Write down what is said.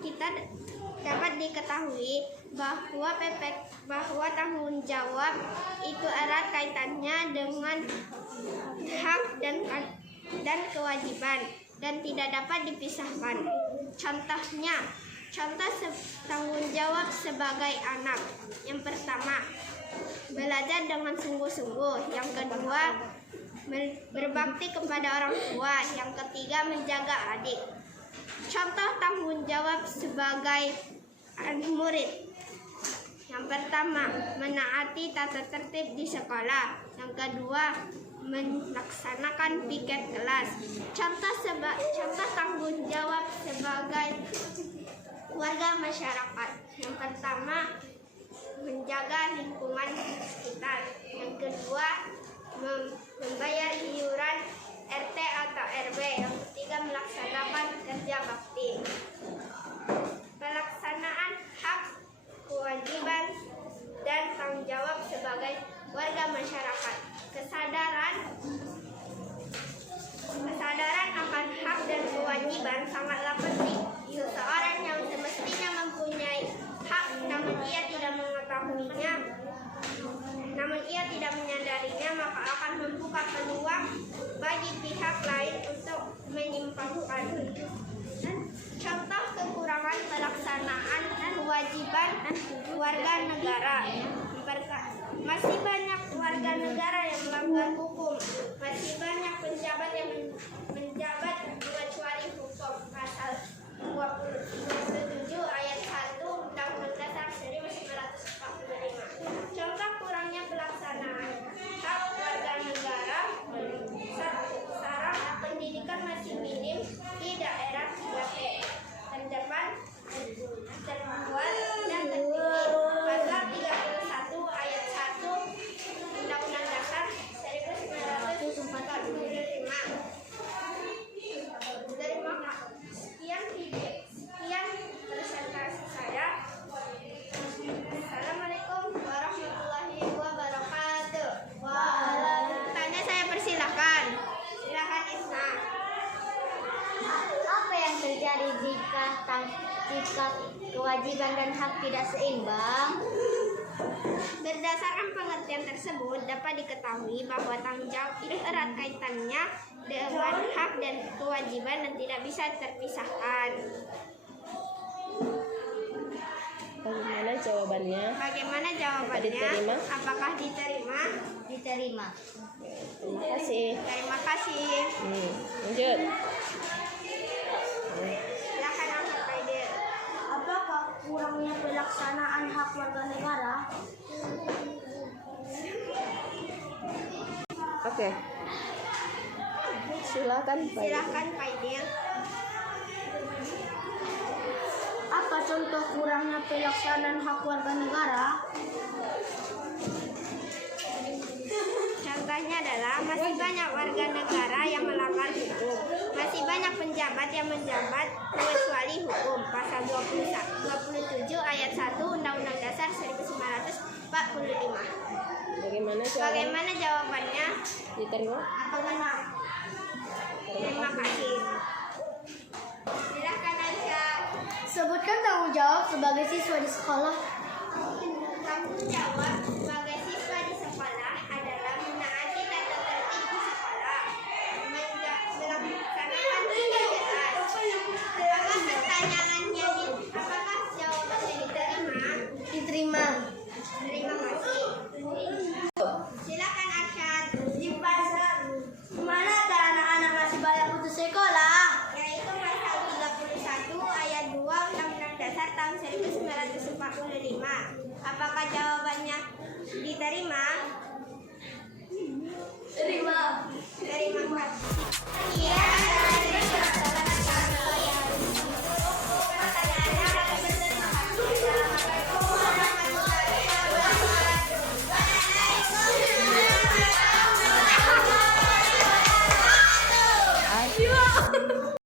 kita dapat diketahui bahwa tanggung jawab itu erat kaitannya dengan hak dan kewajiban dan tidak dapat dipisahkan. Contoh tanggung jawab sebagai anak. Yang pertama, belajar dengan sungguh-sungguh. Yang kedua, berbakti kepada orang tua. Yang ketiga, menjaga adik. Contoh tanggung jawab sebagai murid. Yang pertama, menaati tata tertib di sekolah. Yang kedua, melaksanakan piket kelas. Contoh tanggung jawab sebagai warga masyarakat. Yang pertama, menjaga lingkungan sekitar. Yang kedua, membayar iuran RT atau RW. Yang ketiga, melaksanakan kerja bakti. Pelaksanaan hak, kewajiban, dan tanggung jawab sebagai warga masyarakat. Kesadaran akan hak dan kewajiban sangatlah penting. Seseorang yang semestinya mempunyai hak namun ia tidak menyadarinya, maka akan membuka peluang bagi pihak lain untuk menyimpangkan. Contoh kekurangan pelaksanaan kewajiban warga negara. Masih banyak warga negara yang melanggar hukum. Masih banyak pejabat yang menjabat mengecuali hukum. Pasal 27 ayat 1 Undang-Undang Dasar 1945. Contoh kurangnya pelaksanaan hak warga negara. Sarana pendidikan masih minim di daerah 3T. Terdepan, terluar, dan tertinggi. Pasal 31 ayat 1 Undang-Undang Dasar 1945. Terima kasih. Sekian presentasi saya. Assalamualaikum warahmatullahi wabarakatuh. Tanya saya persilakan. Silakan Isna. Apa yang terjadi jika kewajiban dan hak tidak seimbang? Berdasarkan pengertian tersebut, dapat diketahui bahwa tanggung jawab itu erat kaitannya dengan hak dan kewajiban dan tidak bisa terpisahkan. Bagaimana jawabannya? Diterima? Apakah diterima? Diterima. Terima kasih. Terima kasih. Lanjut. Silakan Ahmad Faidil. Apakah kurangnya pelaksanaan hak warga negara? Oke. Silakan. Silakan Faidil. Apa contoh kurangnya pelaksanaan hak warga negara? Contohnya adalah masih banyak warga negara yang melanggar hukum. Masih banyak penjabat yang menjabat mengecuali hukum. Pasal 27 ayat 1 Undang-Undang Dasar 1945. Bagaimana jawabannya? Diterima? Terima kasih. Silakan Aisyah. Sebutkan tanggung jawab sebagai siswa di sekolah. Tanggung jawab sebagai siswa di sekolah adalah menaati tata tertib di sekolah, melaksanakan tugas kelas. Apakah pertanyaannya apakah jawabannya diterima? Diterima. Terima kasih. Silakan Arsyad. Di pasar kemana ada anak-anak masih banyak putus sekolah? Yaitu pasal 31 ayat 2 Undang-Undang Dasar tahun 1945. Apakah jawabannya diterima? Terima. Terima kasih.